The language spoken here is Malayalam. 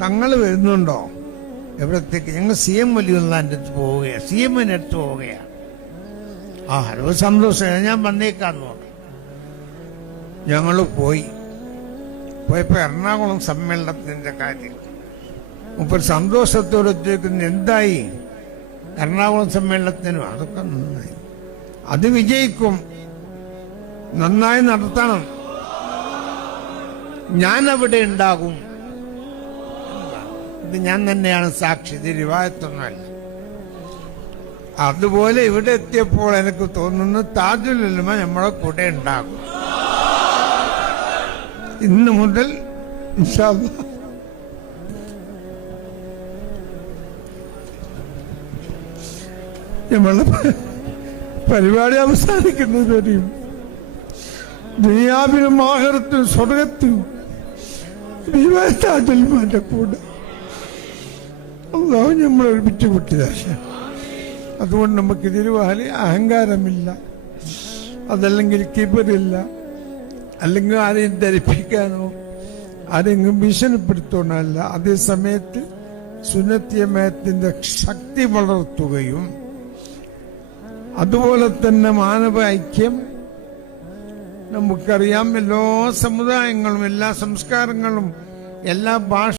തങ്ങൾ വരുന്നുണ്ടോ? എവിടത്തേക്ക്? ഞങ്ങൾ സി എം വലിയുള്ള അടുത്ത് പോവുകയാണ് സി എമ്മിന്റെ അടുത്ത് പോവുകയാണ് ആ ഹലോ സന്തോഷം ഞാൻ വന്നേക്കാന്ന് പറഞ്ഞു. ഞങ്ങൾ പോയി. പോയപ്പോ എറണാകുളം സമ്മേളനത്തിന്റെ കാര്യം. മുപ്പർ സന്തോഷത്തോടെ ചോദിക്കുന്നു എന്തായി? എറണാകുളം സമ്മേളനത്തിനും അതൊക്കെ നന്നായി. അത് വിജയിക്കും. നന്നായി നടത്തണം. ഞാൻ അവിടെ ഉണ്ടാകും. ഇത് ഞാൻ തന്നെയാണ് സാക്ഷി ഇത് രൂപായത്തൊന്നുമല്ല അതുപോലെ ഇവിടെ എത്തിയപ്പോൾ എനിക്ക് തോന്നുന്നു താജുലുലമ നമ്മളെ കൂടെ ഉണ്ടാകും. ഇന്ന് മുതൽ നമ്മളെ പരിപാടി അവസാനിക്കുന്നത് വരെയും ദുനിയാവിലും ആഹൃത്തിലും സ്വർഗത്തിലും വിവാഹത്താജൽമാന്റെ കൂടെ. അള്ളാഹു നമ്മൾ ഒരുമിച്ച് കൂട്ടിയതാശ അതുകൊണ്ട് നമുക്ക് തിരുവാലി അഹങ്കാരമില്ല. അതല്ലെങ്കിൽ കിബറില്ല. അല്ലെങ്കിൽ ആരെയും ധരിപ്പിക്കാനോ ആരെങ്കിലും ഭീഷണിപ്പെടുത്തണമല്ല അതേ സമയത്ത് സുന്നത്തിയമയത്തിന്റെ ശക്തി വളർത്തുകയും അതുപോലെ തന്നെ മാനവ ഐക്യം. നമുക്കറിയാം എല്ലാ സമുദായങ്ങളും എല്ലാ സംസ്കാരങ്ങളും എല്ലാ ഭാഷ